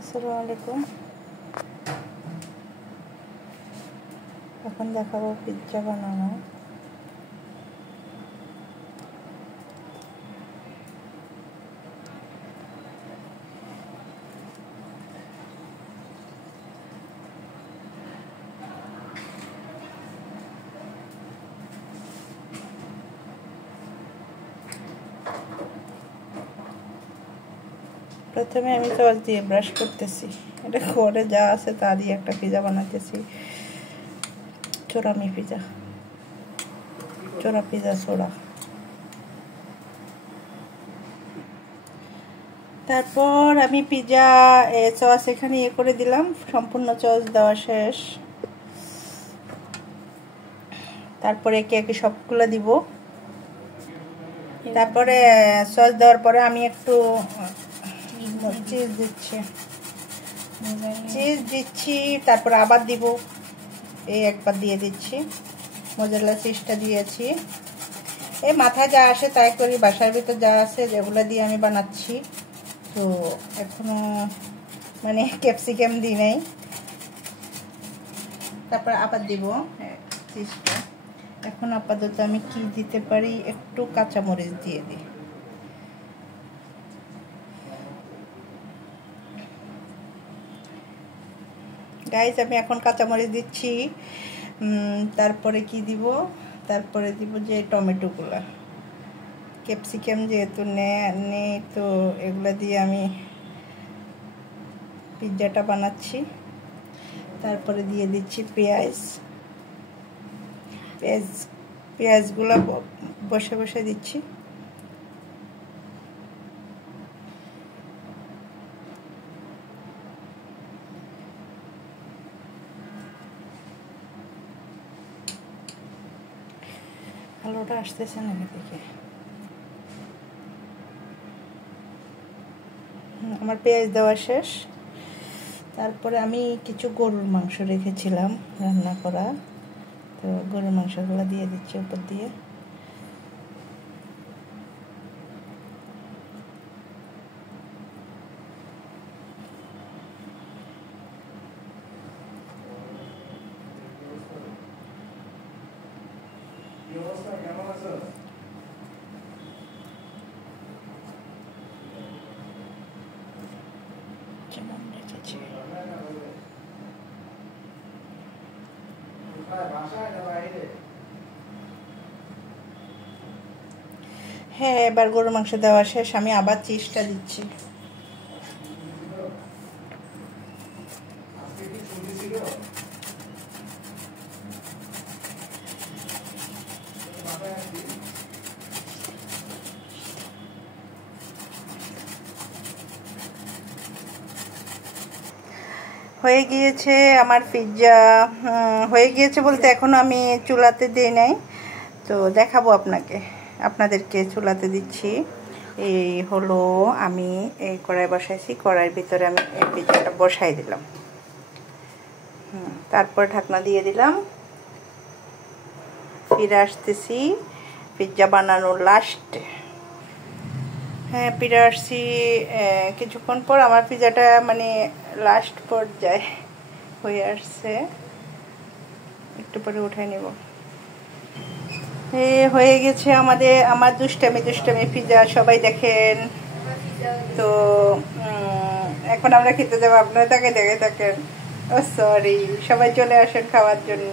আসসালামু আলাইকুম। এখন দেখাবো পিৎজা বানানো। প্রথমে আমি সস দিয়ে ব্রাশ করতেছি। এটা ঘরে যা আছে তা দিয়ে একটা পিৎজা বানাতেছি। চোরা পিৎজা সোডা। তারপর আমি পিৎজা সস এখানে করে দিলাম। সম্পূর্ণ সস দেওয়া শেষ। তারপরে একে একে সবগুলো দিব। তারপরে সস দেওয়ার পরে আমি একটু চিজ দিচ্ছি। তারপর আবার দিব, এই একবার দিয়ে দিচ্ছি। মোজারেলা চিজটা দিয়েছি। এই মাথায় যা আসে তাই করি, বাসার ভিতর যা আছে যেগুলো দিয়ে আমি বানাচ্ছি। তো এখনো মানে ক্যাপসিকাম দিই নাই। তারপর আবার দিব চিজটা। এখন আপাতত আমি কি দিতে পারি, একটু কাঁচামরিচ দিয়ে দিই। গাইস, আমি এখন কাঁচামরিচ দিচ্ছি। তারপরে কি দিব, তারপরে দিব যে টমেটোগুলা। ক্যাপসিকাম যেহেতু নেই, তো এগুলা দিয়ে আমি পিৎজাটা বানাচ্ছি। তারপরে দিয়ে দিচ্ছি পেঁয়াজগুলা বসে বসে দিচ্ছি। আলোটা আসতেছে না এদিকে। আমার পেঁয়াজ দেওয়া শেষ। তারপরে আমি কিছু গরুর মাংস রেখেছিলাম রান্না করা, তো গরুর মাংসগুলো দিয়ে দিচ্ছি উপর দিয়ে। হ্যাঁ, এবার গরুর মাংস দেওয়া শেষ। আমি আবার চিজটা দিচ্ছি। হয়ে গিয়েছে আমার পিৎজা। হয়ে গিয়েছে বলতে এখনো আমি চুলাতে দিই নাই, তো দেখাবো আপনাদেরকে চুলাতে দিচ্ছি। এই হলো, আমি এই কড়াই বসাইছি। কড়াইয়ের ভিতরে আমি এই পিৎজাটা বসাই দিলাম। তারপর ঢাকনা দিয়ে দিলাম। ফিরে আসতেছি পিৎজা বানানোর লাস্টে। হ্যাঁ, ফিরে আসছি কিছুক্ষণ পর। আমার পিৎজাটা মানে লাস্ট পর্যায়ে হয়ে আসছে। একটু পরে উঠাই নেব। হয়ে গেছে আমার দুষ্টামি পিৎজা। সবাই দেখেন। তো এখন আমরা খেতে যাবো। আপনারা দেখে থাকেন। ও সরি, সবাই চলে আসেন খাওয়ার জন্য।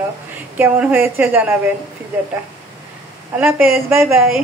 কেমন হয়েছে জানাবেন পিৎজাটা। আল্লাহ হাফেজ, বাই বাই।